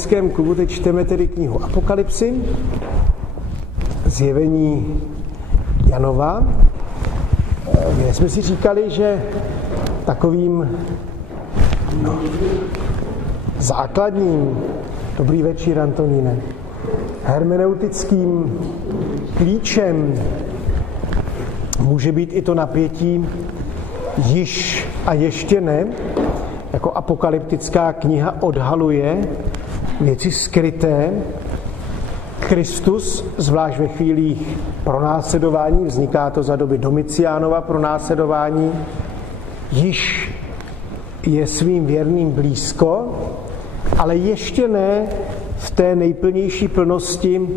V klubu teď čteme tedy knihu Apokalypsy, zjevení Janova, kde jsme si říkali, že takovým základním, dobrý večer Antoníne, hermeneutickým klíčem může být i to napětí již a ještě ne. Jako apokalyptická kniha odhaluje věci skryté. Kristus, zvlášť ve chvílích pronásledování, vzniká to za doby Domiciánova pronásledování, již je svým věrným blízko, ale ještě ne v té nejplnější plnosti,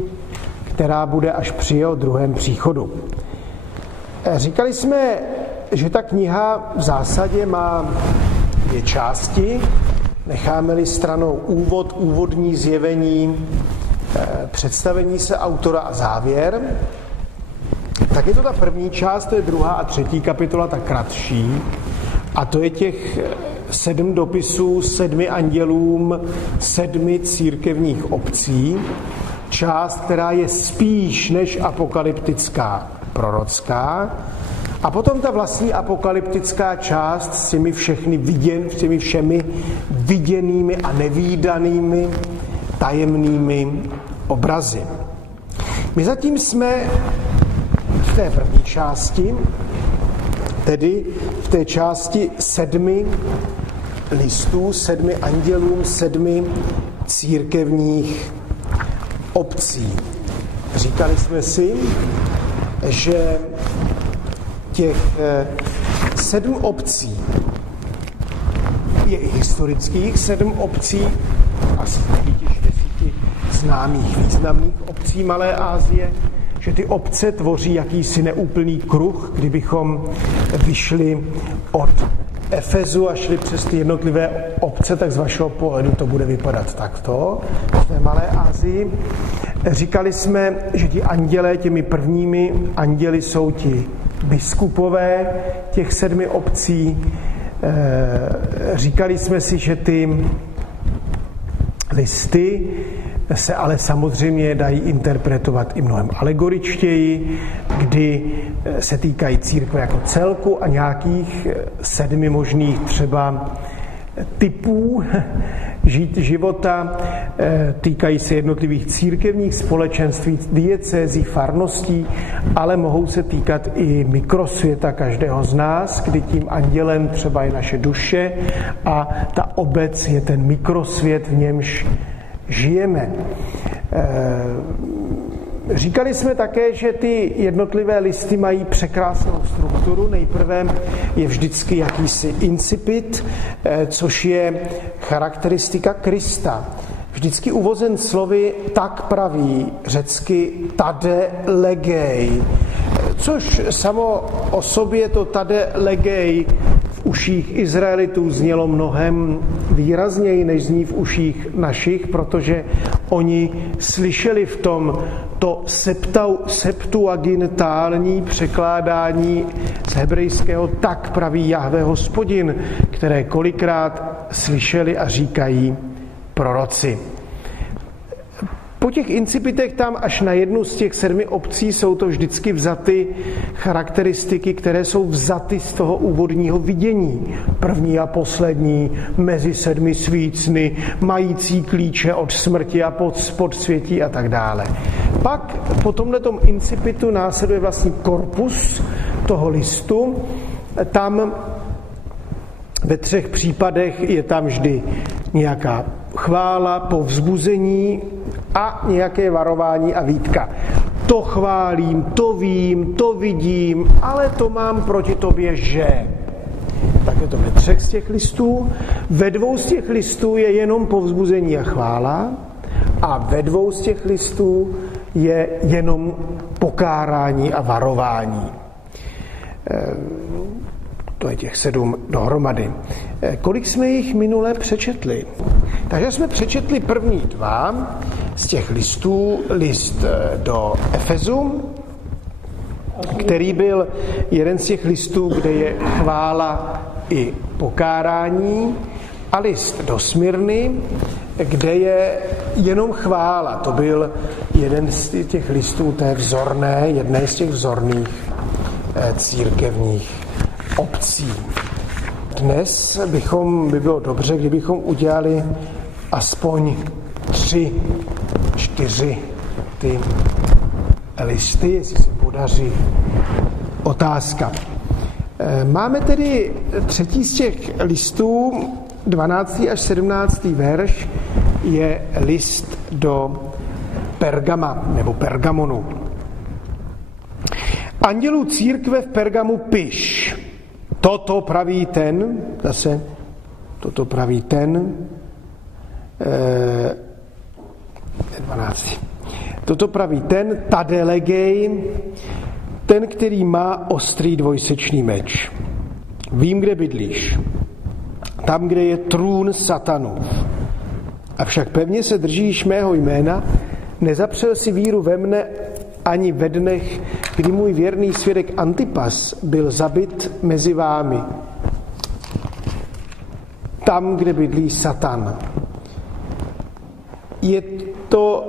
která bude až při jeho druhém příchodu. Říkali jsme, že ta kniha v zásadě má dvě části. Necháme-li stranou úvodní zjevení, představení se autora a závěr, tak je to ta první část, to je 2. a 3. kapitola, ta kratší, a to je těch 7 dopisů 7 andělům 7 církevních obcí, část, která je spíš než apokalyptická prorocká, a potom ta vlastní apokalyptická část s těmi všemi viděnými a nevídanými tajemnými obrazy. My zatím jsme v té první části, tedy v té části 7 listů, 7 andělům, 7 církevních obcí. Říkali jsme si, že těch 7 obcí je i historických 7 obcí, asi 10 známých, významných obcí Malé Asie, že ty obce tvoří jakýsi neúplný kruh, kdybychom vyšli od Efezu a šli přes ty jednotlivé obce, tak z vašeho pohledu to bude vypadat takto v té Malé Asii. Říkali jsme, že ti andělé, těmi prvními anděli jsou ti biskupové těch 7 obcí. Říkali jsme si, že ty listy se ale samozřejmě dají interpretovat i mnohem alegoričtěji, kdy se týkají církve jako celku a nějakých 7 možných třeba typů života, týkají se jednotlivých církevních společenství, diecézí, farností, ale mohou se týkat i mikrosvěta každého z nás, kdy tím andělem třeba je naše duše a ta obec je ten mikrosvět, v němž žijeme. Říkali jsme také, že ty jednotlivé listy mají překrásnou strukturu. Nejprve je vždycky jakýsi incipit, což je charakteristika Krista. Vždycky uvozen slovy tak praví, řecky tade legej, což samo o sobě to tade legej v uších Izraelitů znělo mnohem výrazněji, než zní v uších našich, protože oni slyšeli v tom to septuagintální překládání z hebrejského tak praví Jahve Hospodin, které kolikrát slyšeli a říkají proroci. Po těch incipitech tam až na jednu z těch 7 obcí jsou to vždycky vzaty charakteristiky, které jsou vzaty z toho úvodního vidění. První a poslední, mezi 7 svícny, mající klíče od smrti a podsvětí a tak dále. Pak po tomhletom incipitu následuje vlastně korpus toho listu. Tam ve 3 případech je tam vždy nějaká chvála, povzbuzení a nějaké varování a výtka. To chválím, to vím, to vidím, ale to mám proti tobě, že. Tak je to ve 3 z těch listů. Ve 2 z těch listů je jenom povzbuzení a chvála a ve 2 z těch listů je jenom pokárání a varování. To je těch 7 dohromady. Kolik jsme jich minule přečetli? Takže jsme přečetli první 2 z těch listů, list do Efezu, který byl jeden z těch listů, kde je chvála i pokárání, a list do Smyrny, kde je jenom chvála. To byl jeden z těch listů té vzorné, jedné z těch vzorných církevních obcí. Dnes by bylo dobře, kdybychom udělali aspoň 3, 4 ty listy, jestli se podaří. Otázka. Máme tedy 3. z těch listů, 12. až 17. verš, je list do Pergama, nebo Pergamonu. Andělu církve v Pergamu piš. Toto praví ten, zase, toto praví ten, 12. Toto praví ten, tadelegej, ten, který má ostrý dvojsečný meč. Vím, kde bydlíš. Tam, kde je trůn satanův. Avšak pevně se držíš mého jména, nezapřel si víru ve mne ani ve dnech, kdy můj věrný svědek Antipas byl zabit mezi vámi. Tam, kde bydlí Satan.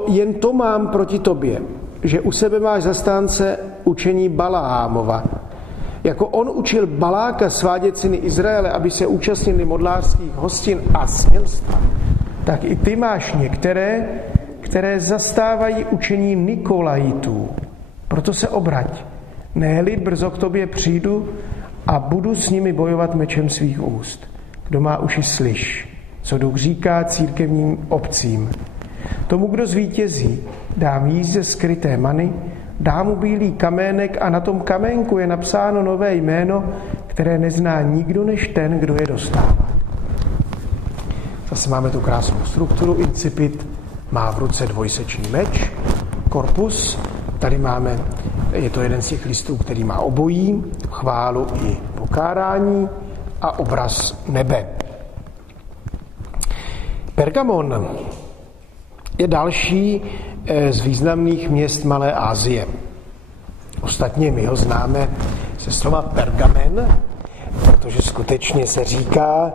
Jen to mám proti tobě, že u sebe máš zastánce učení Balaámova. Jako on učil Baláka svádět syny Izraele, aby se účastnili modlářských hostin a smělstva, tak i ty máš některé, které zastávají učení Nikolajitů. Proto se obrať, ne-li brzo k tobě přijdu a budu s nimi bojovat mečem svých úst. Kdo má uši, slyš, co Duch říká církevním obcím. Tomu, kdo zvítězí, dám jíst ze skryté many, dám mu bílý kamének a na tom kaménku je napsáno nové jméno, které nezná nikdo než ten, kdo je dostává. Zase máme tu krásnou strukturu. Incipit má v ruce dvojsečný meč, korpus. Tady máme, je to jeden z těch listů, který má obojí, chválu i pokárání a obraz nebe. Pergamon je další z významných měst Malé Asie. Ostatně my ho známe se slova pergamen, protože skutečně se říká,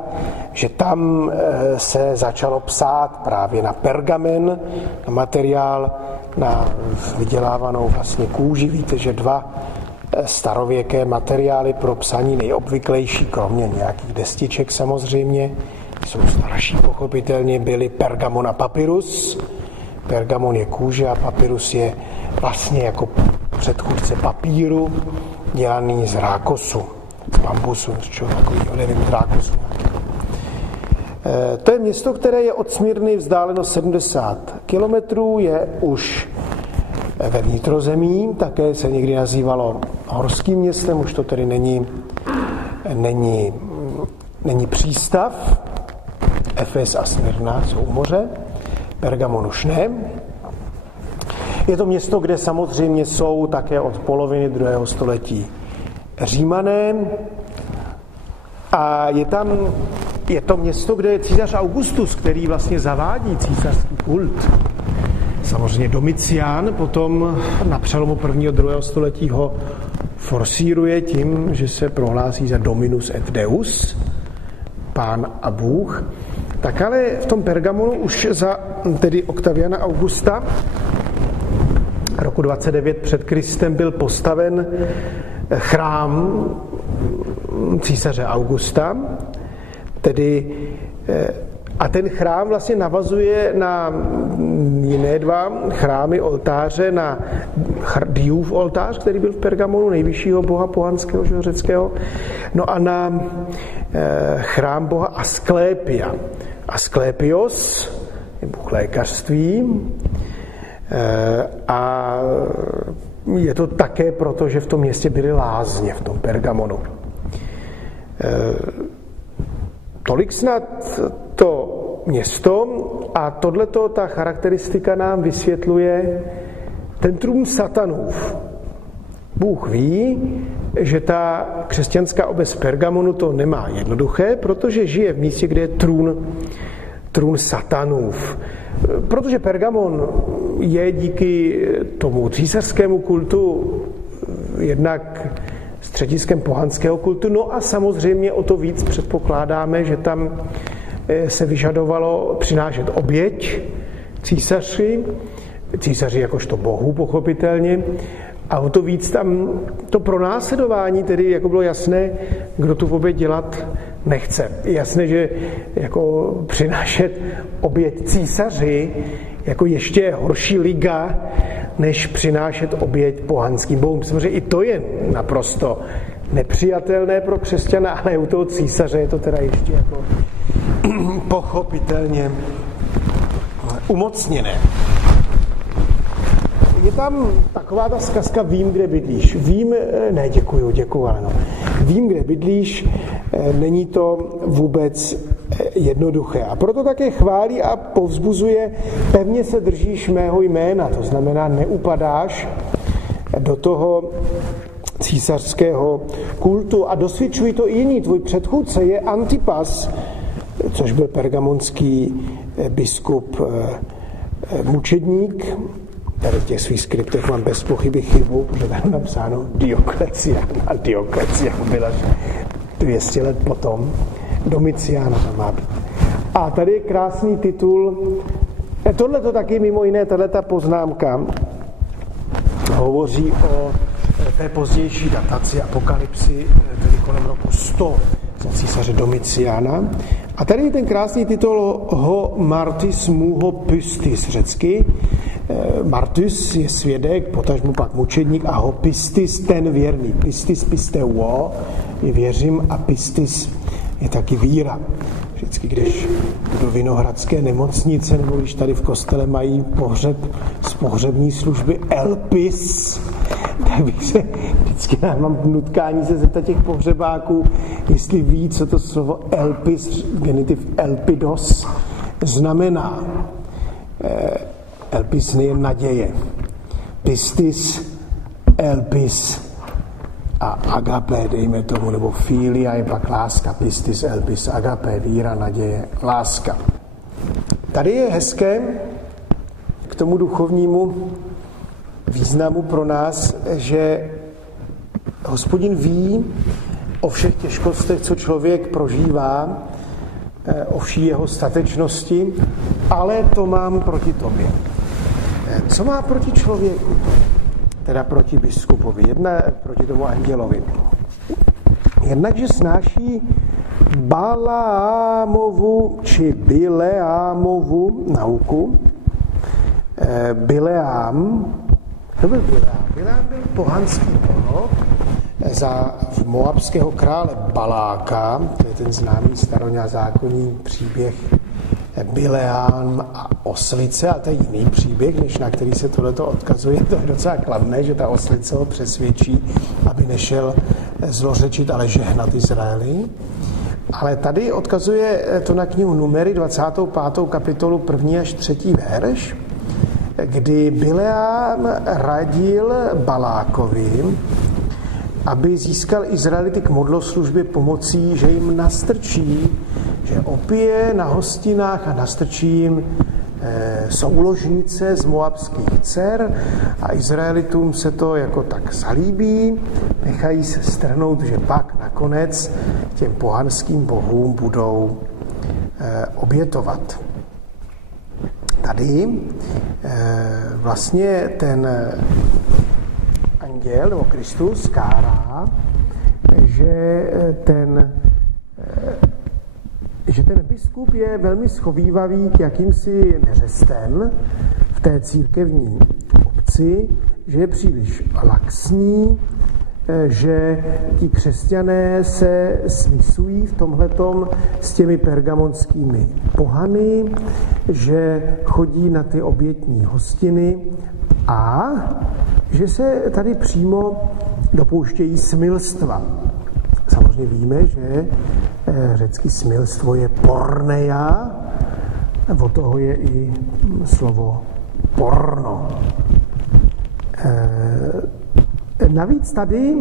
že tam se začalo psát právě na pergamen, na materiál, na vydělávanou vlastně kůži. Víte, že 2 starověké materiály pro psaní nejobvyklejší, kromě nějakých destiček samozřejmě, jsou starší pochopitelně, byly pergamon a papyrus. Pergamon je kůže a papyrus je vlastně jako předchůdce papíru, dělaný z rákosu, z bambusu, z čeho takového, nevím, z rákosu. To je město, které je od Smyrny vzdáleno 70 kilometrů, je už ve vnitrozemí, také se někdy nazývalo horským městem, už to tedy není přístav. Efes a Smyrna jsou u moře, Pergamon už ne. Je to město, kde samozřejmě jsou také od poloviny 2. století Římané a je to město, kde je císař Augustus, který vlastně zavádí císařský kult. Samozřejmě Domicián potom na přelomu 1. a 2. století ho forsíruje tím, že se prohlásí za Dominus et Deus, Pán a Bůh. Tak ale v tom Pergamonu už za tedy Octaviana Augusta roku 29 před Kristem byl postaven chrám císaře Augusta, tedy a ten chrám vlastně navazuje na jiné 2 chrámy oltáře, na Diův oltář, který byl v Pergamonu, nejvyššího boha pohanského, řeckého, no a na chrám boha Asklépia. Asklépios je bůh lékařství a je to také proto, že v tom městě byly lázně, v tom Pergamonu. Tolik snad to město a tohleto, ta charakteristika nám vysvětluje ten trůn satanův. Bůh ví, že ta křesťanská obec Pergamonu to nemá jednoduché, protože žije v místě, kde je trůn satanův. Protože Pergamon je díky tomu císařskému kultu jednak střediskem pohanského kultu, no a samozřejmě o to víc předpokládáme, že tam se vyžadovalo přinášet oběť císaři jakožto bohu pochopitelně, a o to víc tam to pronásledování, tedy jako bylo jasné, kdo tu oběť dělat nechce. Je jasné, že jako přinášet oběť císaři jako ještě horší liga, než přinášet oběť pohanským bohům. Samozřejmě i to je naprosto nepřijatelné pro křesťana, ale u toho císaře je to teda ještě jako pochopitelně umocněné. Je tam taková ta zkazka vím, kde bydlíš. Děkuju, ale no. Vím, kde bydlíš, není to vůbec jednoduché. A proto také chválí a povzbuzuje, pevně se držíš mého jména, to znamená neupadáš do toho císařského kultu a dosvědčují to i jiní. Tvůj předchůdce je Antipas, což byl pergamonský biskup mučedník. Tady v těch svých skriptech mám bez pochyby chybu, protože tam je napsáno Dioklecian a Dioklecian byl až 200 let potom. Domiciána tam má být. A tady je krásný titul. Tohle to taky mimo jiné, tato poznámka hovoří o té pozdější dataci apokalypsy, tedy kolem roku 100 za císaře Domiciána. A tady je ten krásný titul Ho Martis Muho Pistis řecky. Martis je svědek, potažmu pak mučedník, a ho pistis ten věrný. Pistis pisteuo je věřím a pistis je taky víra. Vždycky, když do Vinohradské nemocnice, nebo když tady v kostele mají pohřeb z pohřební služby Elpis, tak bych se vždycky mám nutkání se zeptat těch pohřebáků, jestli ví, co to slovo Elpis, genitiv Elpidos, znamená. Elpis je naděje. Pistis, elpis a agape, dejme tomu, nebo filia je pak láska. Pistis, elpis, agape, víra, naděje, láska. Tady je hezké k tomu duchovnímu významu pro nás, že Hospodin ví o všech těžkostech, co člověk prožívá, o vší jeho statečnosti, ale to mám proti tobě. Co má proti člověku? Teda proti biskupovi, proti tomu andělovi. Jednak, že snáší Balámovu či Bileámovu nauku. Bileám, to byl Bileám. Bileám byl pohanský prorok za moabského krále Baláka, to je ten známý starozákonní příběh Bileám a oslice, a to je jiný příběh, než na který se tohleto odkazuje. To je docela kladné, že ta oslice ho přesvědčí, aby nešel zlořečit, ale žehnat Izraeli. Ale tady odkazuje to na knihu Numery, 25. kapitolu, 1. až 3. verš, kdy Bileám radil Balákovi, aby získal Izraelity k modloslužbě pomocí, že jim nastrčí, že opije na hostinách a nastrčí jim souložnice z moabských dcer, a Izraelitům se to jako tak zalíbí, nechají se strhnout, že pak nakonec těm pohanským bohům budou obětovat. Tady vlastně ten anděl nebo Kristus kárá, že ten biskup je velmi schovívavý k jakýmsi neřestem v té církevní obci, že je příliš laxní, že ti křesťané se smísují v tomhletom s těmi pergamonskými pohany, že chodí na ty obětní hostiny a že se tady přímo dopouštějí smilstva. Samozřejmě víme, že řecky smilstvo je porneia, od toho je i slovo porno. Navíc tady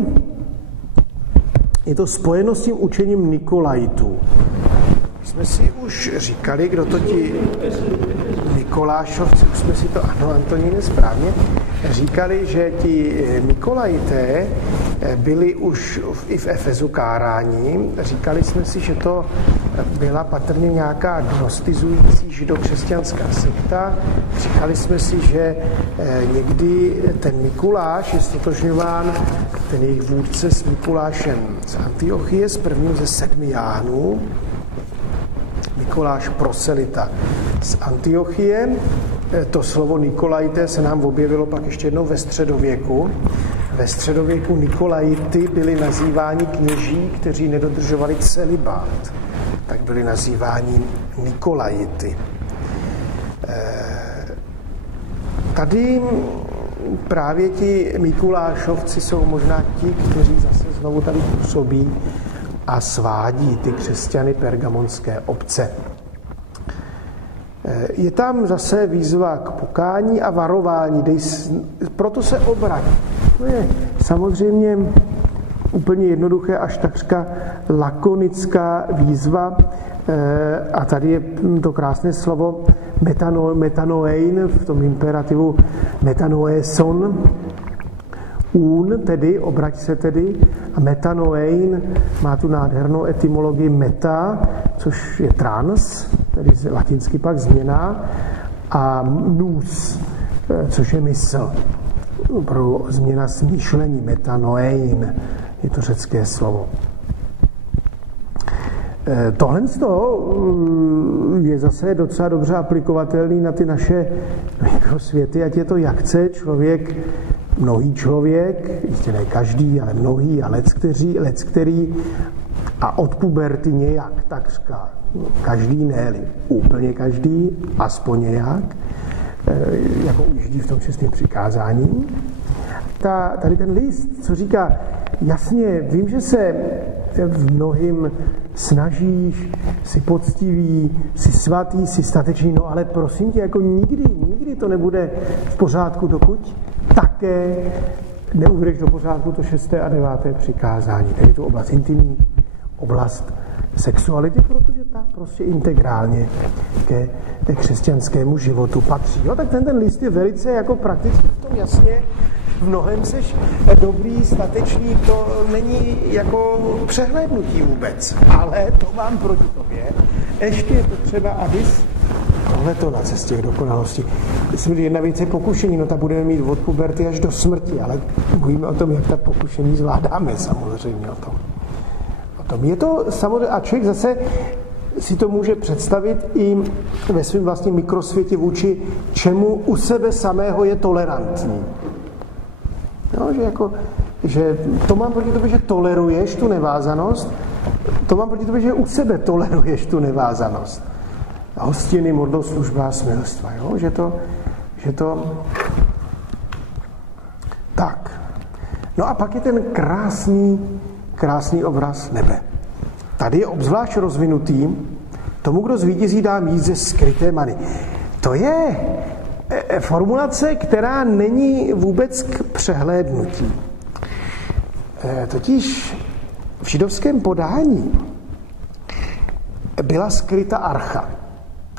je to spojeno s tím učením Nikolajtů. Jsme si už říkali, kdo to ti Nikolášovci, už jsme si to, ano, Antoníne, správně, říkali, že ti Nikolajité byli už i v Efezu káráni. Říkali jsme si, že to byla patrně nějaká gnostizující židokřesťanská sekta. Říkali jsme si, že někdy ten Mikuláš je stotožňován, ten jejich vůdce, s Mikulášem z Antiochie, s prvním ze 7 Jánů. Mikuláš Proselita z Antiochie. To slovo Nikolajité se nám objevilo pak ještě jednou ve středověku. Ve středověku Nikolajity byli nazýváni kněží, kteří nedodržovali celibát. Tak byli nazýváni Nikolajity. Tady právě ti Mikulášovci jsou možná ti, kteří zase znovu tady působí a svádí ty křesťany pergamonské obce. Je tam zase výzva k pokání a varování, proto se obrať. To je samozřejmě úplně jednoduché, až takřka lakonická výzva. A tady je to krásné slovo metanoein, v tom imperativu metanoeson, tedy, obrať se tedy, a metanoein má tu nádhernou etymologii meta, což je trans, tedy latinsky pak změna, a nous, což je mysl, pro změna smýšlení, metanoein, je to řecké slovo. Tohle z toho je zase docela dobře aplikovatelný na ty naše mikrosvěty, ať je to jak chce člověk, mnohý člověk, jistě ne každý, ale mnohý a leckterý a od puberty nějak takřka každý, ne úplně každý, aspoň nějak, jako ujíždí v tom 6. přikázání. Tady ten list, co říká, jasně, vím, že se v mnohým snažíš, jsi poctivý, jsi svatý, jsi statečný, no ale prosím tě, jako nikdy to nebude v pořádku, dokud také neuvedeš do pořádku to 6. a 9. přikázání, tedy tu oblast intimní, oblast sexuality, protože ta prostě integrálně ke křesťanskému životu patří. Jo, tak ten list je velice jako prakticky v tom jasně, v mnohem seš dobrý, statečný, to není jako přehlédnutí vůbec, ale to mám proti tobě. Ještě je potřeba, abys tohleto na cestě k dokonalosti. Myslím, jedna věc je pokušení, no ta budeme mít od puberty až do smrti, ale mluvíme o tom, jak ta pokušení zvládáme samozřejmě o tom. Je to samozřejmě, a člověk zase si to může představit i ve svém vlastním mikrosvětě vůči čemu u sebe samého je tolerantní. No, že to mám proti tobě, že toleruješ tu nevázanost, to mám proti tobě, že u sebe toleruješ tu nevázanost. Hostiny, modloslužba, smilstva, jo? Že to tak. No a pak je ten krásný obraz nebe. Tady je obzvlášť rozvinutý, tomu, kdo zvítězí, dá mít ze skryté many. To je formulace, která není vůbec k přehlédnutí. Totiž v židovském podání byla skryta archa.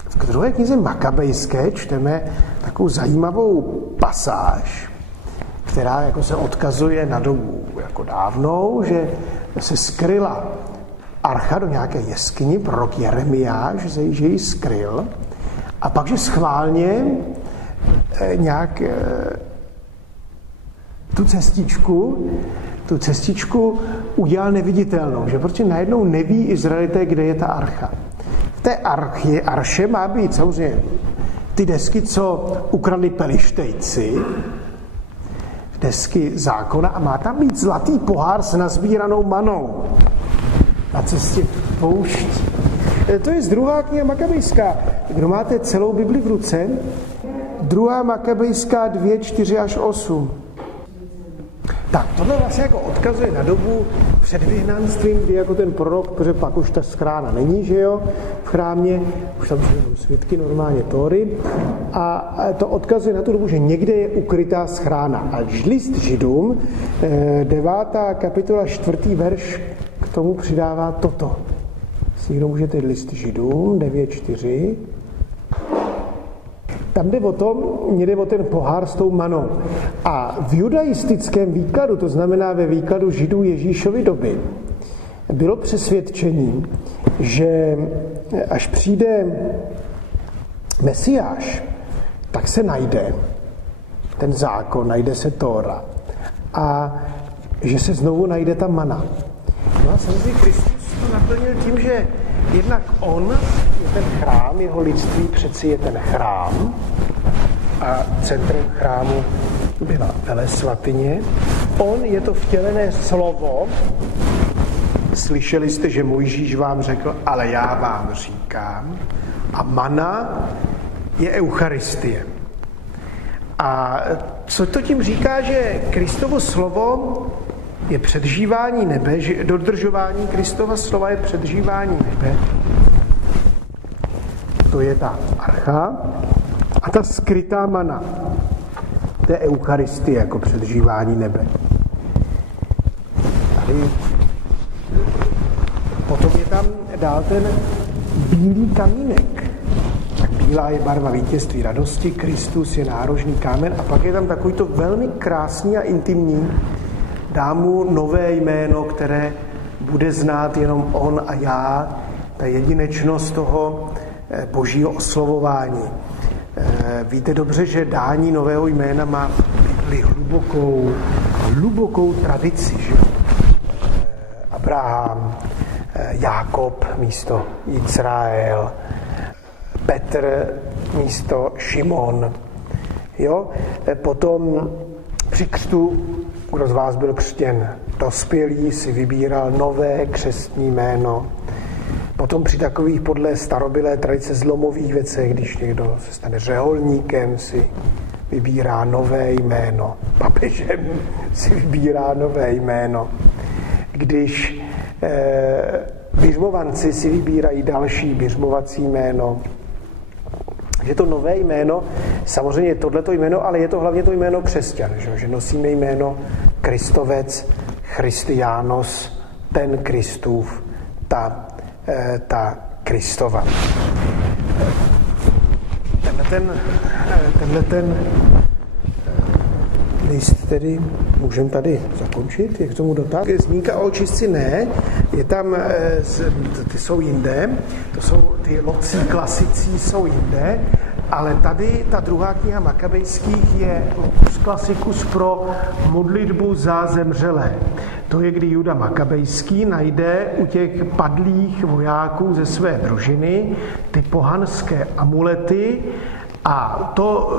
V 2. knize Makabejské čteme takovou zajímavou pasáž, která jako se odkazuje na dobu jako dávnou, že se skryla archa do nějaké jeskyni, prorok Jeremiáš, že ji skryl, a pak, že schválně nějak tu cestičku udělal neviditelnou, že prostě najednou neví Izraelité, kde je ta archa. V té arše má být samozřejmě ty desky, co ukradli Pelištejci, desky zákona, a má tam být zlatý pohár s nazbíranou manou na cestě poušť. To je z 2. kniha Makabejská. Kdo máte celou Bibli v ruce? 2. Makabejská 2, 4 až 8. Tak, tohle vlastně jako odkazuje na dobu před vyhnanstvím, kdy jako ten prorok, protože pak už ta schrána není, že jo, v chrámě, už tam jsou svědky normálně Tóry, a to odkazuje na tu dobu, že někde je ukrytá schrána. A list Židům, 9. kapitola 4. verš k tomu přidává toto. Si někdo můžete list Židům, 9.4. tam jde o ten pohár s tou manou. A v judaistickém výkladu, to znamená ve výkladu Židů Ježíšovy doby, bylo přesvědčení, že až přijde Mesiáš, tak se najde ten zákon, najde se Tóra a že se znovu najde ta mana. No a samozřejmě Kristus to naplnil tím, že jednak on je ten chrám, jeho lidství přeci je ten chrám a centrem chrámu byla velesvatyně. On je to vtělené slovo. Slyšeli jste, že Mojžíš vám řekl, ale já vám říkám. A mana je Eucharistie. A co to tím říká, že Kristovo slovo je předžívání nebe, že dodržování Kristova slova je předžívání nebe. To je ta archa a ta skrytá mana. To je Eucharistie jako předžívání nebe. Tady potom je tam dál ten bílý kamínek. Tak bílá je barva vítězství, radosti, Kristus je nárožný kámen a pak je tam takový to velmi krásný a intimní, dá mu nové jméno, které bude znát jenom on a já, ta jedinečnost toho božího oslovování. Víte dobře, že dání nového jména má v Bibli hlubokou tradici. Že? Abraham, Jákob místo Izrael, Petr místo Šimon. Jo? Potom při křtu, kdo z vás byl křtěn dospělý, si vybíral nové křestní jméno. Potom při takových podle starobylé tradice zlomových věcech, když někdo se stane řeholníkem, si vybírá nové jméno. Papežem si vybírá nové jméno. Když biřmovanci si vybírají další biřmovací jméno. Je to nové jméno, samozřejmě tohleto jméno, ale je to hlavně to jméno křesťan, že nosíme jméno Kristovec, Christianos, ten Kristův, ta Kristova. Tenhle ten list tedy můžeme tady zakončit, je k tomu dotaz. Zmínka o očistci ne, je tam, ty jsou jinde, to jsou ty locí klasicí jsou jinde, ale tady ta druhá kniha Makabejských je klasikus pro modlitbu za zemřelé. To je, kdy Juda Makabejský najde u těch padlých vojáků ze své družiny ty pohanské amulety a to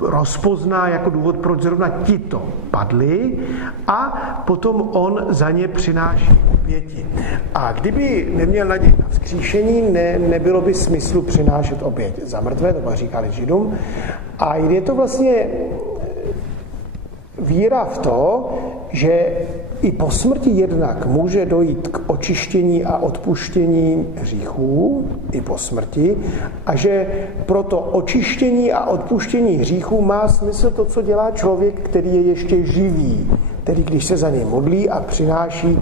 rozpozná jako důvod, proč zrovna tito padli a potom on za ně přináší oběti. A kdyby neměl naději na vzkříšení, nebylo by smyslu přinášet oběť za mrtvé, to pak říkali Židům. A je to vlastně víra v to, že i po smrti jednak může dojít k očištění a odpuštění hříchů, i po smrti, a že pro to očištění a odpuštění hříchů má smysl to, co dělá člověk, který je ještě živý, tedy když se za něj modlí a přináší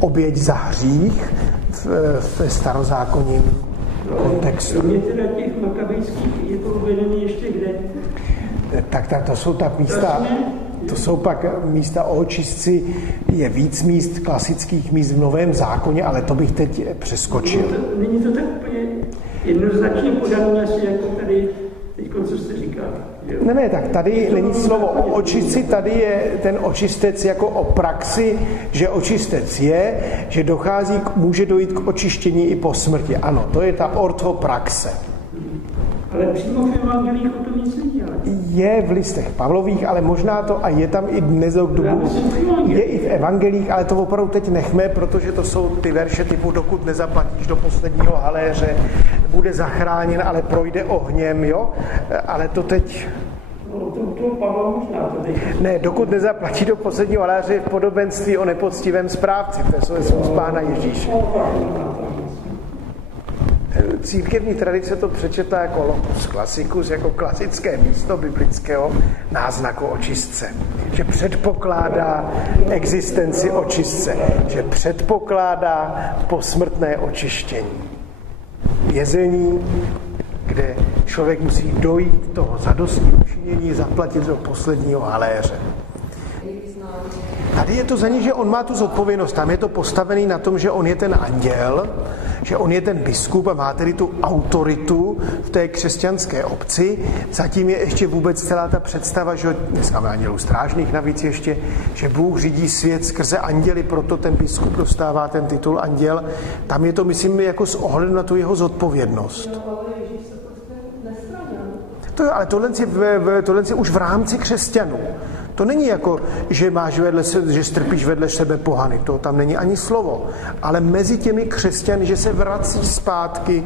oběť za hřích v starozákonním kontextu. Je teda těch makabejských, je to uvedené ještě kde? Tak to jsou ta místa... To jsou pak místa o očistci, je víc míst, klasických míst v Novém zákoně, ale to bych teď přeskočil. Není to tak úplně jednoznačně podané asi jako tady, co jste říkal. Ne, tak tady není slovo o očistci, tady je ten očistec jako o praxi, že očistec je, že může dojít k očištění i po smrti. Ano, to je ta ortopraxe. Ale přímo v evangelích o tom nic není. Je v listech Pavlových, ale možná to a je tam i dnes do dobu. Je i v evangelích, ale to opravdu teď nechme, protože to jsou ty verše typu dokud nezaplatíš do posledního haléře, bude zachráněn, ale projde ohněm, jo? Ale to teď... Ne, dokud nezaplatí do posledního haléře v podobenství o nepoctivém správci, to je z Pána Ježíše. Církevní tradice to přečetá jako locus classicus, jako klasické místo biblického náznaku očistce. Že předpokládá existenci očistce, že předpokládá posmrtné očištění. Vězení kde člověk musí dojít toho zadostí učinění, zaplatit do posledního haléře. Tady je to za ní, že on má tu zodpovědnost. Tam je to postavený na tom, že on je ten anděl, že on je ten biskup a má tedy tu autoritu v té křesťanské obci. Zatím je ještě vůbec celá ta představa, že dneska máme andělů strážných navíc ještě, že Bůh řídí svět skrze anděli, proto ten biskup dostává ten titul anděl. Tam je to, myslím, jako s ohledem na tu jeho zodpovědnost. Ale tohle je už v rámci křesťanů. To není jako, že máš že strpíš vedle sebe pohany, to tam není ani slovo. Ale mezi těmi křesťany, že se vrací zpátky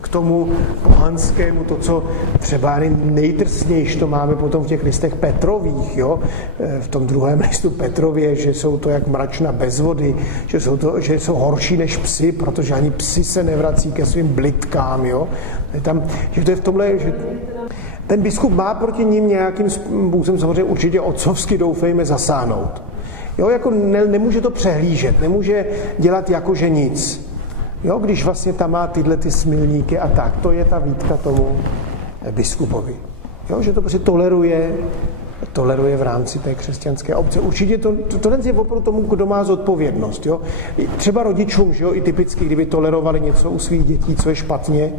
k tomu pohanskému, to, co třeba nejtrsnější, to máme potom v těch listech Petrových, jo? V tom druhém listu Petrově, že jsou to jak mračna bez vody, že jsou horší než psi, protože ani psi se nevrací ke svým blitkám, jo? Že to je v tomhle, že ten biskup má proti ním nějakým způsobem samozřejmě určitě otcovsky doufejme zasáhnout. Jo, jako nemůže to přehlížet, nemůže dělat jako že nic. Jo, když vlastně tam má tyhle ty smilníky a tak, to je ta výtka tomu biskupovi. Jo, že to prostě toleruje v rámci té křesťanské obce. Určitě tohle je opravdu tomu, kdo má zodpovědnost. Jo. Třeba rodičům, že jo, i typicky, kdyby tolerovali něco u svých dětí, co je špatně,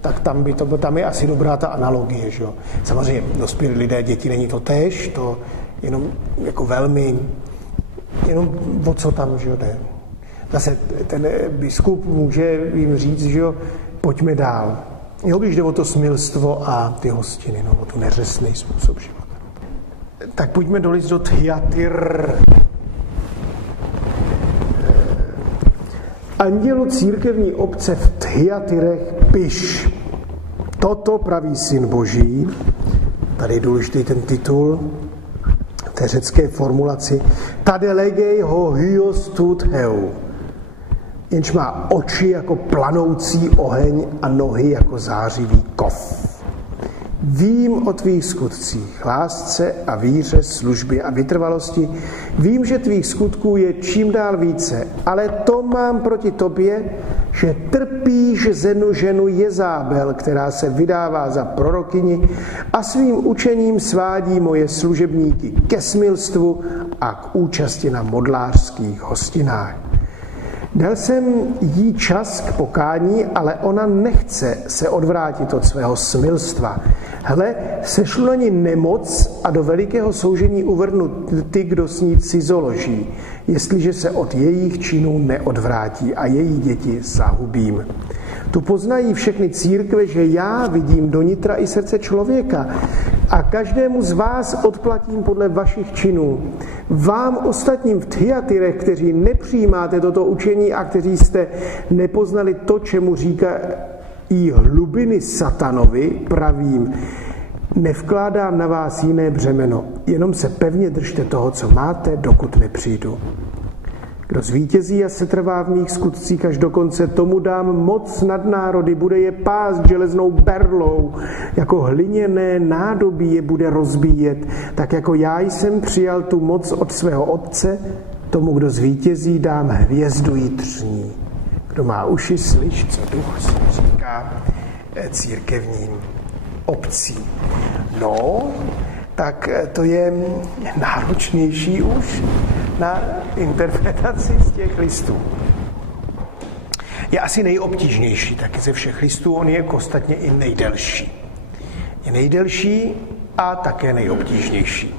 tak tam je asi dobrá ta analogie. Že jo. Samozřejmě dospělí lidé, děti není to též, to jenom jako velmi, jenom o co tam, že jo, jde. Zase ten biskup může jim říct, že jo, pojďme dál. Jo, když jde o to smilstvo a ty hostiny, no, o tu neřestný způsob života. Tak pojďme do listu do Thyatira. Andělu církevní obce v Thyatyrech piš. Toto praví Syn Boží. Tady je důležitý ten titul v té řecké formulaci. Tade legej ho hyos tut heu. Jenž má oči jako planoucí oheň a nohy jako zářivý kov. Vím o tvých skutcích, lásce a víře, službě a vytrvalosti. Vím, že tvých skutků je čím dál více, ale to mám proti tobě, že trpíš ženu Jezábel, která se vydává za prorokyni a svým učením svádí moje služebníky ke smilstvu a k účasti na modlářských hostinách. Dal jsem jí čas k pokání, ale ona nechce se odvrátit od svého smilstva. Hle, sešlu na ní nemoc a do velikého soužení uvrhnu ty, kdo s ní cizoloží, jestliže se od jejich činů neodvrátí a její děti zahubím. Tu poznají všechny církve, že já vidím do nitra i srdce člověka a každému z vás odplatím podle vašich činů. Vám ostatním v Thyatyrech, kteří nepřijímáte toto učení a kteří jste nepoznali to, čemu říkají hlubiny satanovi, pravím, nevkládám na vás jiné břemeno, jenom se pevně držte toho, co máte, dokud nepřijdu. Kdo zvítězí a setrvá v mých skutcích až do konce, tomu dám moc nad národy, bude je pást železnou berlou, jako hliněné nádobí je bude rozbíjet, tak jako já jsem přijal tu moc od svého otce, tomu, kdo zvítězí, dám hvězdu jitřní. Kdo má uši, slyš, co duch říká církevním obcím. No, tak to je náročnější už na interpretaci z těch listů. Je asi nejobtížnější taky ze všech listů, on je ostatně i nejdelší. Je nejdelší a také nejobtížnější.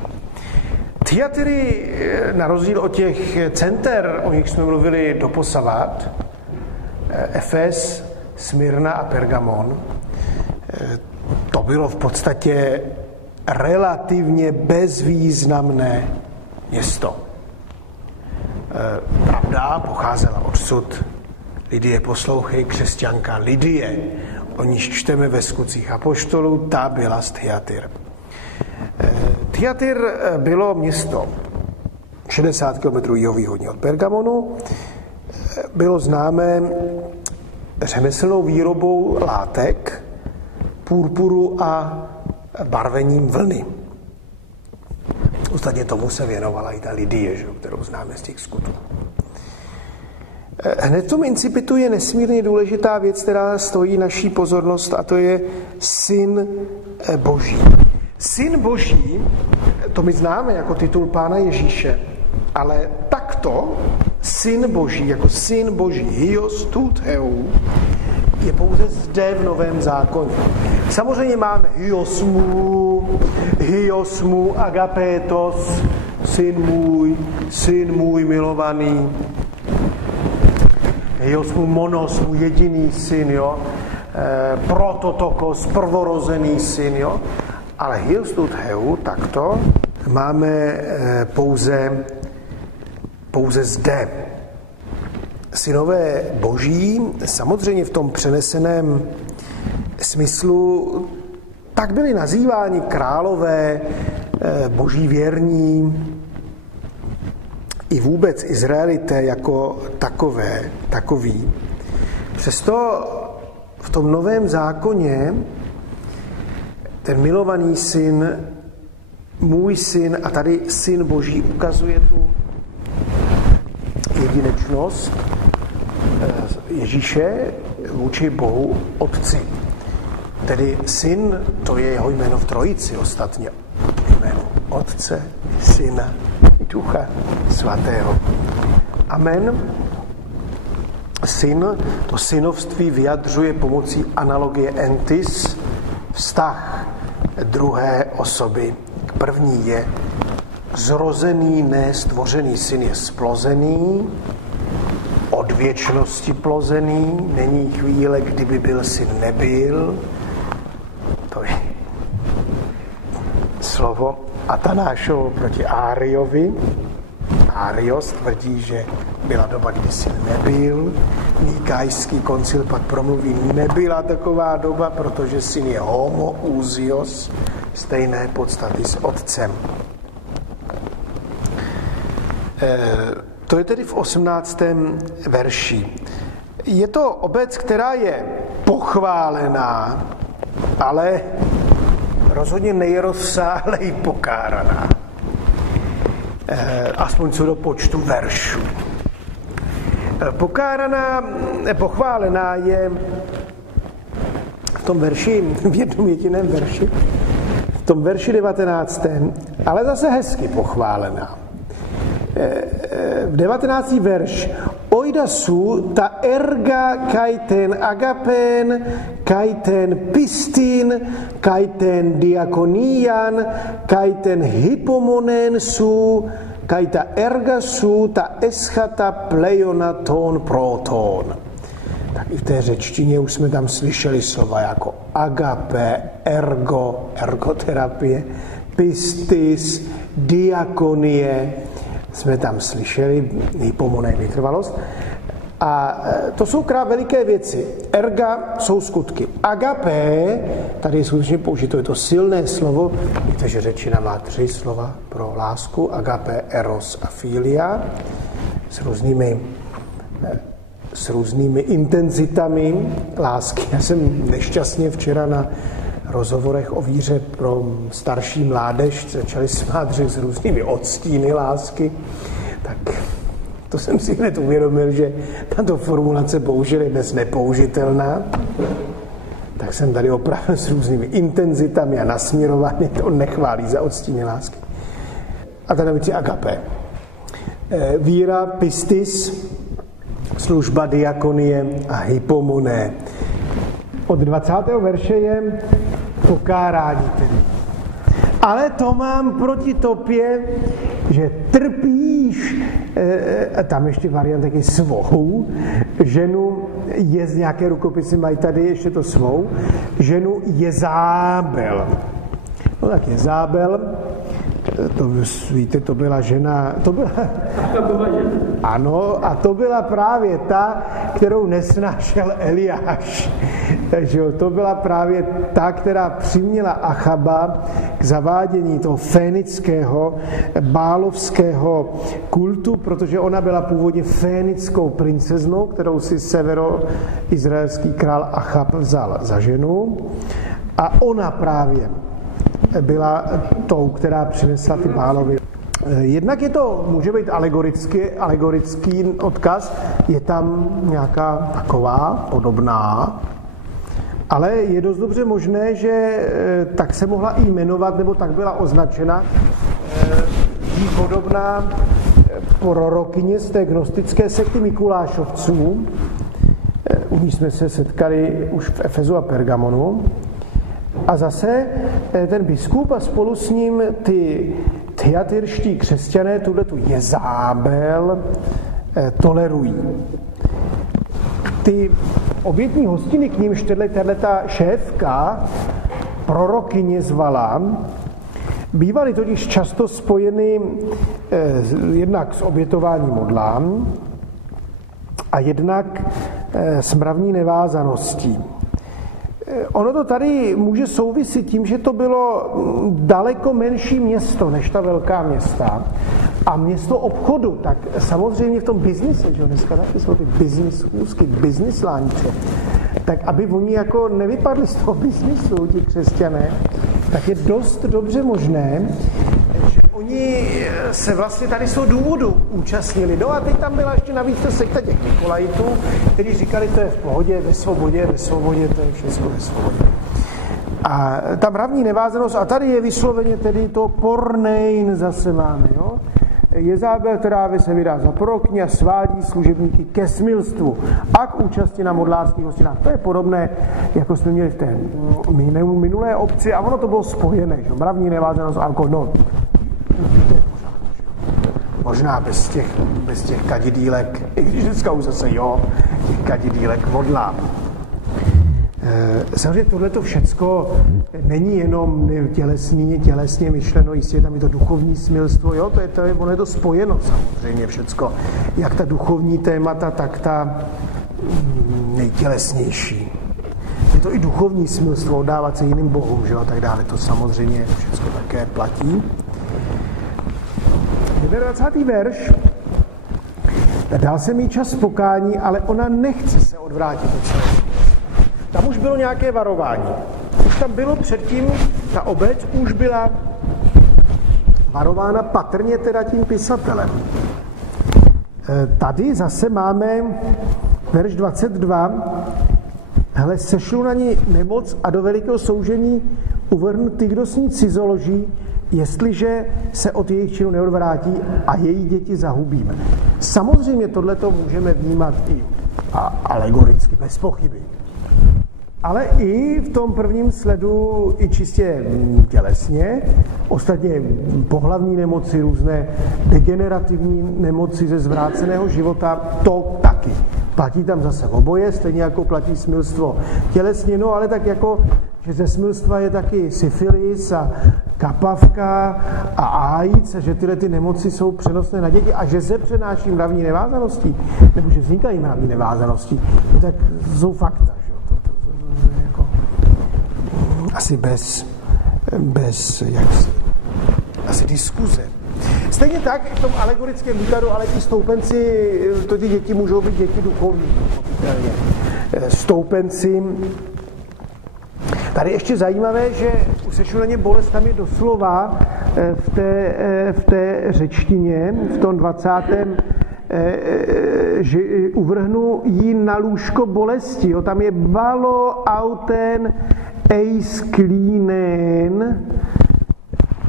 Thyatiry, na rozdíl od těch center, o nich jsme mluvili doposavat, Efes, Smyrna a Pergamon, to bylo v podstatě relativně bezvýznamné město. Pravda pocházela odsud. Lidie, poslouchej, křesťanka Lidie, o níž čteme ve Skutcích apoštolů, ta byla z Thyatira. Thyatira bylo město 60 km jihovýchodně od Pergamonu. Bylo známé řemeslnou výrobou látek, purpuru a barvením vlny. Ostatně tomu se věnovala i ta Lidie, kterou známe z těch skutků. Hned v tom incipitu je nesmírně důležitá věc, která stojí naší pozornost, a to je Syn Boží. Syn Boží, to my známe jako titul Pána Ježíše, ale takto Syn Boží, jako Syn Boží, Hyos tut heu, je pouze zde v Novém zákoně. Samozřejmě máme hyosmu, agapetos, syn můj milovaný, hyosmu monos, můj jediný syn, jo, prototokos, prvorozený syn, jo, ale hyos tut heu, takto máme pouze zde. Synové Boží, samozřejmě v tom přeneseném smyslu, tak byli nazýváni králové, Boží věrní, i vůbec Izraelité jako takoví. Přesto v tom Novém zákoně ten milovaný syn, můj syn, a tady Syn Boží ukazuje tu jedinečnost Ježíše vůči Bohu Otci. Tedy Syn, to je jeho jméno v Trojici ostatně. Jméno Otce, Syna, Ducha Svatého. Amen. Syn, to synovství vyjadřuje pomocí analogie entis vztah druhé osoby k první. Je zrozený, ne stvořený. Syn je splozený, od věčnosti plozený, není chvíle, kdyby byl, syn nebyl. To je slovo Atanášovo proti Áriovi. Ários tvrdí, že byla doba, kdy syn nebyl. Nikajský koncil pak promluví, nebyla taková doba, protože syn je homoousios, stejné podstaty s otcem. To je tedy v 18. verši. Je to obec, která je pochválená, ale rozhodně nejrozsáhleji pokáraná. Aspoň co do počtu veršů. Pochválená je v tom verši, v jednom jediném verši, v tom verši 19. ale zase hezky pochválená. V 19. verš oida su ta erga kai ten agapen kai ten pistin kai ten diakonian kai ten hypomonen su kai ta erga su ta eschata pleionaton proton. Tak i v té řečtině už jsme tam slyšeli slova jako agape, ergoterapie, pistis, diakonie, jsme tam slyšeli, hypomoné, vytrvalost. A to jsou veliké věci. Erga jsou skutky. Agape, tady je skutečně použito, je to silné slovo. Víte, že řečina má 3 slova pro lásku. Agape, eros a filia. S různými intenzitami lásky. Já jsem nešťastně včera na rozhovorech o víře pro starší mládež začali smát s různými odstíny lásky, tak to jsem si hned uvědomil, že tato formulace bohužel je dnes nepoužitelná. Tak jsem tady opravil s různými intenzitami a nasměrování, to nechválí za odstíny lásky. A tady víc je agape. Víra, pistis, služba, diakonie a hypomoné. Od 20. verše je pokárání tedy. Ale to mám proti tobě, že trpíš, tam ještě variant taky svou, ženu, nějaké rukopisy mají tady ještě to svou, ženu Jezábel. No tak Jezábel, to víte, to byla žena, ano, a to byla právě ta, kterou nesnášel Eliáš. Takže to byla právě ta, která přiměla Achaba k zavádění toho fénického, bálovského kultu, protože ona byla původně fénickou princeznou, kterou si severoizraelský král Achab vzal za ženu. A ona právě byla tou, která přinesla ty Bálovi Jednak může být alegorický odkaz, je tam nějaká taková podobná, ale je dost dobře možné, že tak se mohla i jmenovat, nebo tak byla označena jí podobná prorokyně z té gnostické sekty Mikulášovců. U ní jsme se setkali už v Efezu a Pergamonu. A zase ten biskup a spolu s ním ty tyatyrští křesťané tuhletu Jezábel tolerují. Ty obětní hostiny, k nímž tato šéfka prorokyně zvala, bývaly totiž často spojeny jednak s obětováním modlám a jednak s mravní nevázaností. Ono to tady může souvisit tím, že to bylo daleko menší město než ta velká města a město obchodu, tak samozřejmě v tom biznise, že dneska taky jsou ty business schůzky, business lunche, tak aby oni jako nevypadli z toho biznisu, ti křesťané, tak je dost dobře možné, že oni se vlastně tady z toho důvodu účastnili. No a teď tam byla ještě navíc ta sekta těch Nikolajitů, kteří říkali, to je v pohodě, ve svobodě, to je všechno ve svobodě. A ta mravní nevázanost, a tady je vysloveně tedy to pornein zase máme, jo? Jezábel, která se vydá za prorokni a svádí služebníky ke smilstvu a k účasti na modlářských hostinách. To je podobné, jako jsme měli v té minulé obci a ono to bylo spojené, že? Mravní nevázanost a alkohol. No, možná bez těch kadidýlek, i když dneska už zase těch kadidýlek modlám. Samozřejmě tohleto všecko není jenom tělesně myšleno, jistě tam je to duchovní smilstvo, ono je to spojeno samozřejmě všecko, jak ta duchovní témata, tak ta nejtělesnější. Je to i duchovní smilstvo, oddávat se jiným bohům, že a tak dále, to samozřejmě všecko také platí. 21. verš. Dal jsem jí čas pokání, ale ona nechce se odvrátit od své. Tam už bylo nějaké varování. Už tam bylo předtím, ta obec už byla varována patrně teda tím pisatelem. Tady zase máme verš 22. Hele, sešlu na ní nemoc a do velikého soužení uvrhnu ty, kdo s ní cizoloží, jestliže se od jejich činu neodvrátí a její děti zahubíme. Samozřejmě tohleto můžeme vnímat i alegoricky, bez pochyby. Ale i v tom prvním sledu, i čistě tělesně, ostatně pohlavní nemoci, různé degenerativní nemoci ze zvráceného života, to taky. Platí tam zase oboje, stejně jako platí smilstvo tělesně, no ale tak jako, že ze smilstva je taky syfilis a kapavka a AIDS, že tyhle ty nemoci jsou přenosné na děti a že se přenáší mravní nevázaností, nebo že vznikají mravní nevázaností, no tak jsou fakta. Asi bez asi diskuze. Stejně tak v tom alegorickém výkladu, ale ti stoupenci, to ty děti můžou být děti duchovní. Stoupenci. Tady ještě zajímavé, že u sešuleně bolest tam je doslova v té řečtině, v tom 20. Že uvrhnu jí na lůžko bolesti. Jo, tam je balo auten eis klínen,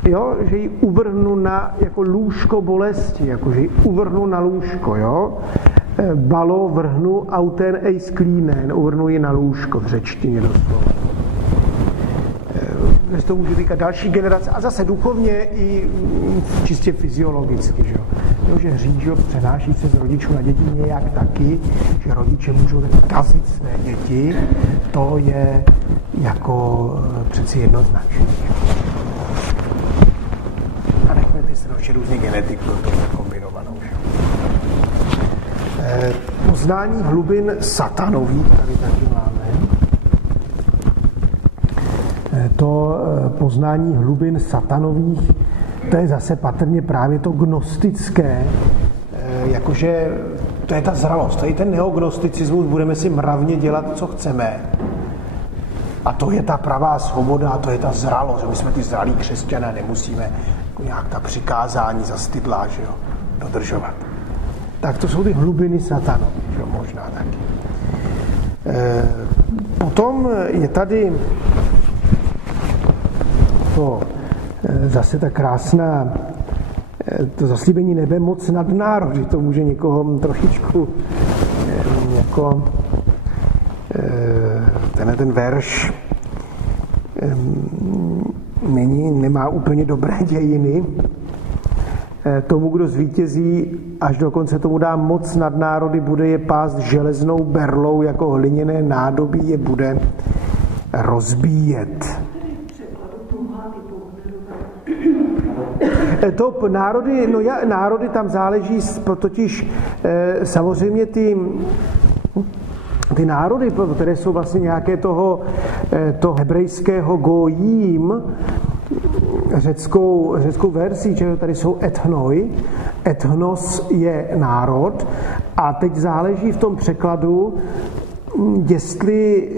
jo, že ji uvrhnu na jako lůžko bolesti, jako že ji uvrhnu na lůžko, jo. Balo vrhnu auten eis klínen, uvrhnu ji na lůžko v řečtině doslova. Dnes to může říkat další generace a zase duchovně i čistě fyziologicky, že jo. Že hřích, že přenáší se z rodičů na děti nějak taky, že rodiče můžou kazit své děti, to je jako přeci jednoznačné. A nechme ty se ještě různě genetiku do toho kombinovanou. Poznání hlubin satanových tady taky máme. To poznání hlubin satanových, to je zase patrně právě to gnostické, jakože to je ta zralost, to je ten neognosticismus, budeme si mravně dělat, co chceme. A to je ta pravá svoboda, a to je ta zralost, že my jsme ty zralí křesťané, nemusíme nějak ta přikázání zastydlá, že jo, dodržovat. Tak to jsou ty hlubiny satanu, že jo, možná taky. Potom je tady to zase ta krásná to zaslíbení nebe moc nad národy. To může někoho trošičku jako ten verš nemá úplně dobré dějiny. Tomu, kdo zvítězí, až dokonce tomu dá moc nad národy, bude je pást železnou berlou, jako hliněné nádobí je bude rozbíjet. To národy tam záleží, totiž samozřejmě ty národy, které jsou vlastně nějaké toho hebrejského gojím, řeckou verzí, že tady jsou ethnoi, ethnos je národ a teď záleží v tom překladu, jestli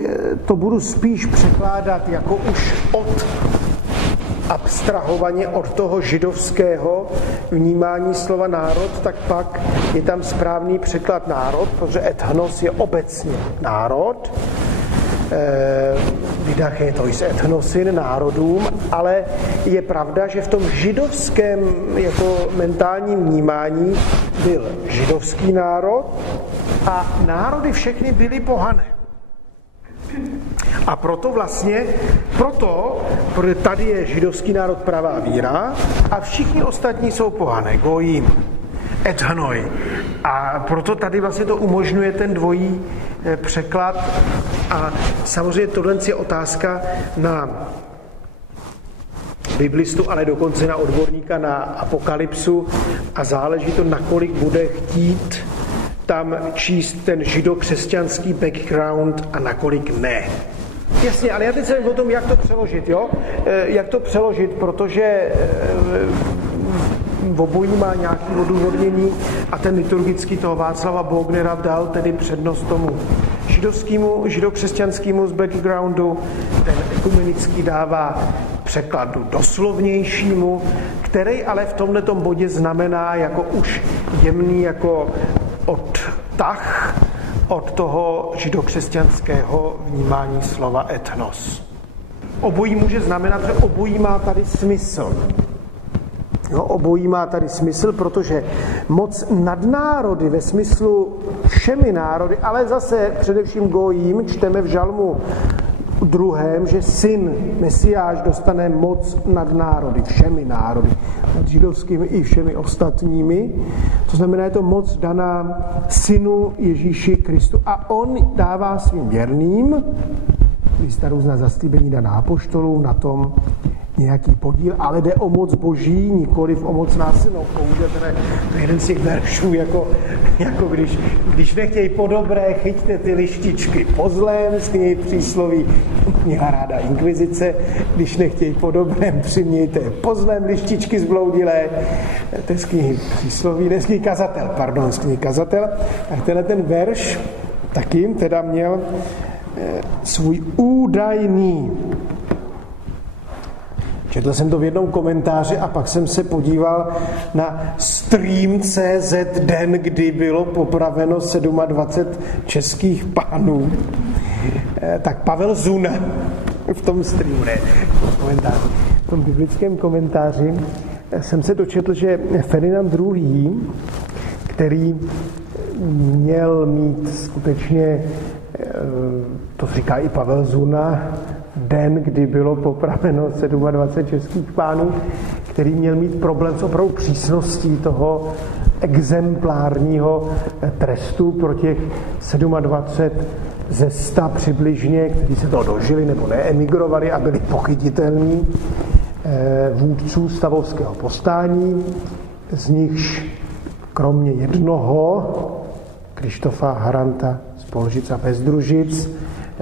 to budu spíš překládat jako už abstrahovaně od toho židovského vnímání slova národ, tak pak je tam správný překlad národ, protože ethnos je obecně národ, Didache to is ethnosin, národům, ale je pravda, že v tom židovském jako mentálním vnímání byl židovský národ a národy všechny byly pohané. A protože tady je židovský národ pravá víra a všichni ostatní jsou pohané, gojím, ethnoi. A proto tady vlastně to umožňuje ten dvojí překlad. A samozřejmě tohle je otázka na biblistu, ale dokonce na odborníka na apokalypsu a záleží to, nakolik bude chtít tam číst ten židokřesťanský background a nakolik ne. Jasně, ale já teď se o tom, jak to přeložit, jo? Jak to přeložit, protože obojí má nějaké odůvodnění a ten liturgický toho Václava Bognera dal tedy přednost tomu židokřesťanskému z backgroundu, ten ekumenický dává překladu doslovnějšímu, který ale v tomhletom bodě znamená jako už jemný jako odtah od toho židokřesťanského vnímání slova etnos. Obojí může znamenat, že obojí má tady smysl. No, obojí má tady smysl, protože moc nad národy ve smyslu všemi národy, ale zase především gojím, čteme v žalmu 2., že syn Mesiáš dostane moc nad národy, všemi národy, nad židovskými i všemi ostatními. To znamená, je to moc daná synu Ježíši Kristu. A on dává svým věrným, když ta různá zaslíbení daná apoštolům, na tom nějaký podíl, ale jde o moc boží, nikoliv o moc násilnou. Použijeme jeden z těch veršů, jako když nechtějí po dobré, chyťte ty lištičky po zlém, z knihy Přísloví, měla ráda inkvizice, když nechtějí po dobrém, přimějte po zlém lištičky zbloudilé. To je z knihy Přísloví, ne z knihy Kazatel. A tenhle ten verš taky teda měl svůj údajný. Četl jsem to v jednom komentáři a pak jsem se podíval na Stream.cz den, kdy bylo popraveno 27 českých pánů. Tak Pavel Zuna v tom streamu, v tom biblickém komentáři jsem se dočetl, že Ferdinand II., který měl mít skutečně, to říká i Pavel Zuna, den, kdy bylo popraveno 27 českých pánů, který měl mít problém s opravdu přísností toho exemplárního trestu pro těch 27 ze 100 přibližně, kteří se toho dožili nebo neemigrovali a byli pochytitelní vůdců stavovského povstání, z nichž kromě jednoho, Krištofa Haranta z Polžic a Bezdružic,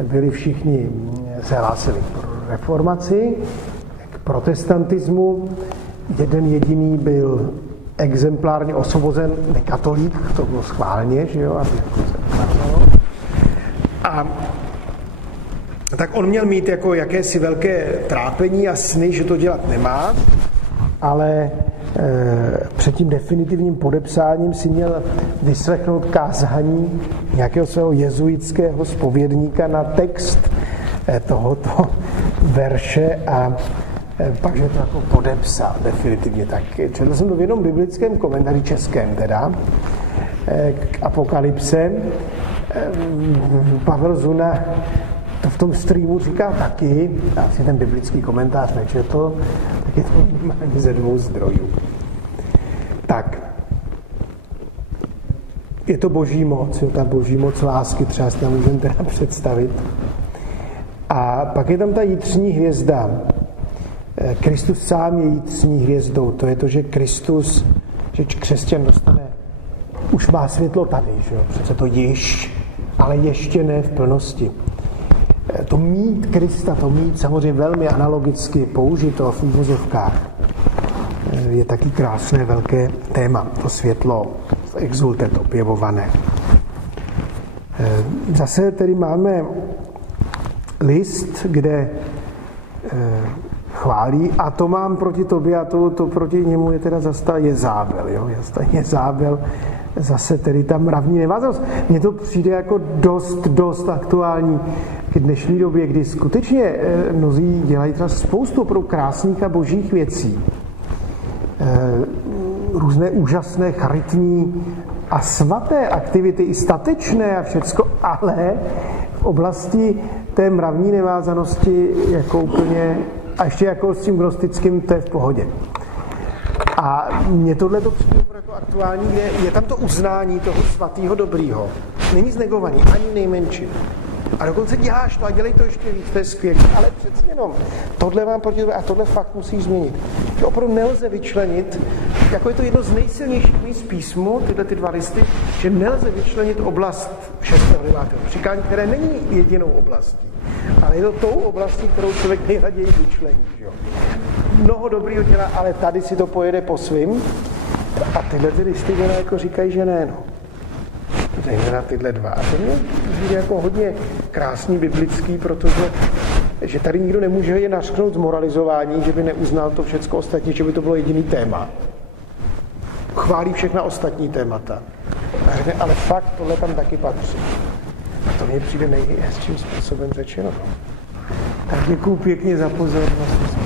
byli všichni, se hlásili k reformaci, k protestantismu. Jeden jediný byl exemplárně osvobozen, nekatolík, to bylo schválně, že jo, aby jako se ukázalo. A tak on měl mít jako jakési velké trápení a sny, že to dělat nemá, ale před tím definitivním podepsáním si měl vyslechnout kázání nějakého svého jezuitského zpovědníka na text tohoto verše a pak, že to jako podepsal definitivně. Tak četl jsem to v jednom biblickém komentáři českém teda k Apokalypse. Pavel Zuna to v tom streamu říká taky, já si ten biblický komentář nečetl, tak je to minimálně ze 2 zdrojů. Tak, je to boží moc, ta boží moc lásky, třeba si tam můžeme teda představit. A pak je tam ta jitřní hvězda. Kristus sám je jitřní hvězdou, to je to, že Kristus, že křesťan dostane, už má světlo tady, že jo? Přece to již, ale ještě ne v plnosti. To mít Krista, to mít samozřejmě velmi analogicky použito v úvozovkách, je taky krásné velké téma, to světlo v exultet objevované. Zase tedy máme list, kde chválí, a to mám proti tobě, a to proti němu je teda zase Jezábel, jo? Jezábel, zase tedy ta mravní nevázanost. Mně to přijde jako dost aktuální k dnešní době, kdy skutečně mnozí dělají třeba spoustu opravdu krásných a božích věcí. Různé úžasné, charitní a svaté aktivity, i statečné a všecko, ale v oblasti té mravní nevázanosti jako úplně, a ještě jako s tím gnostickým, to je v pohodě. A mně tohle to přijde jako aktuální, kde je tam to uznání toho svatého dobrýho. Není znegovaný, ani nejmenší. A dokonce děláš to a dělej to ještě víc, to je skvělé. Ale přeci jenom, tohle mám proti tobě a tohle fakt musíš změnit. Že opravdu nelze vyčlenit, jako je to jedno z nejsilnějších míst písmu, tyhle ty 2 listy, že nelze vyčlenit oblast 6. 9. přikání, které není jedinou oblastí, ale je to tou oblastí, kterou člověk nejraději vyčlení. Že jo? Mnoho dobrýho dělá, ale tady si to pojede po svým a tyhle ty listy jako říkají, že ne. No. Zejména tyhle 2. A to mě přijde jako hodně krásný biblický, protože že tady nikdo nemůže je nařknout z moralizování, že by neuznal to všecko ostatní, že by to bylo jediný téma. Chválí všechna ostatní témata. A řekne, ale fakt tohle tam taky patří. A to mě přijde nejhezčím způsobem řečeno. Tak děkuju pěkně za pozornost.